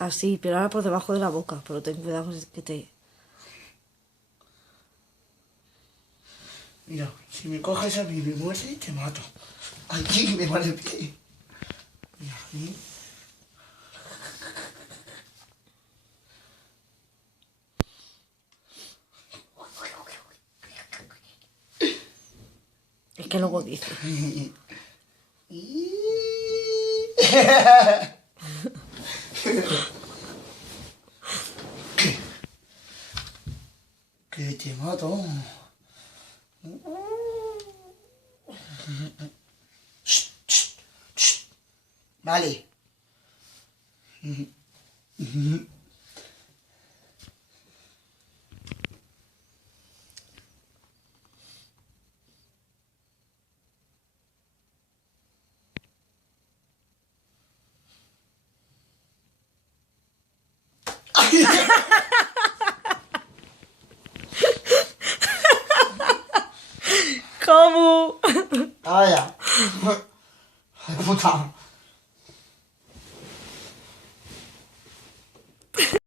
Así, pero ahora por debajo de la boca. Pero ten cuidado que te... Mira, si me coges a mí y me muerde, te mato. Aquí me vale el pie. Mira, aquí. Es que luego dice. Que te mato. Vale. ¿Cómo? Vaya. Ay, puta.